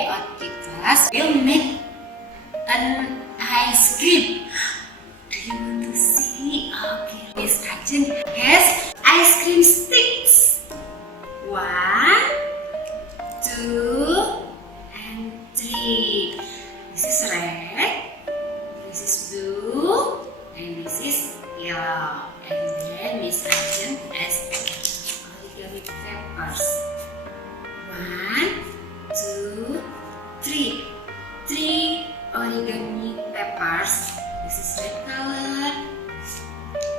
Today our class will make an ice cream. Do you want to see? Okay, Miss Arjun has ice cream sticks. 1, 2, and 3. This is red, this is blue, and this is yellow. And then Miss Arjun has origami peppers. 1, 2, 3. 3 origami peppers. This is red color,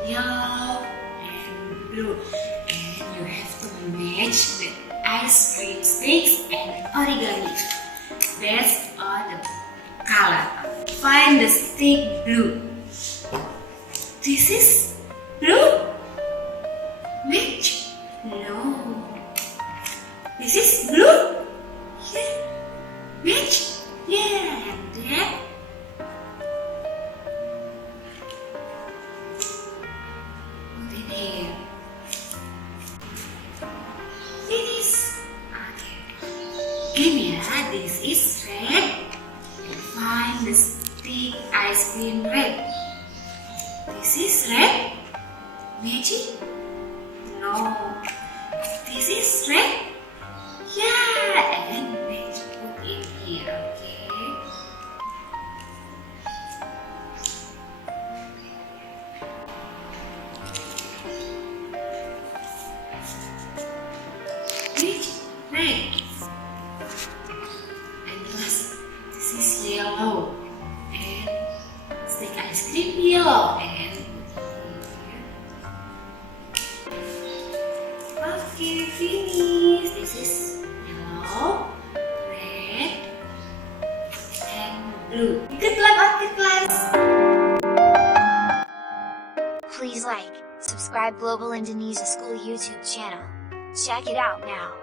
yellow, and blue. And you have to match the ice cream sticks and origami based on the color. Find the stick blue. This is blue. Match? No. This is blue. Yeah. Match? Yeah. And then put it here. Finish. Okay. Game ya. This is red. And find the stick ice cream red. This is red. Magic? No. This is red. Yeah, and let's put it here, okay? Which red? And last, this is yellow. And stick ice cream yellow. And okay, finish. This is yellow, red, and blue. Good luck on the class. Please like, subscribe Global Indonesia School YouTube channel. Check it out now.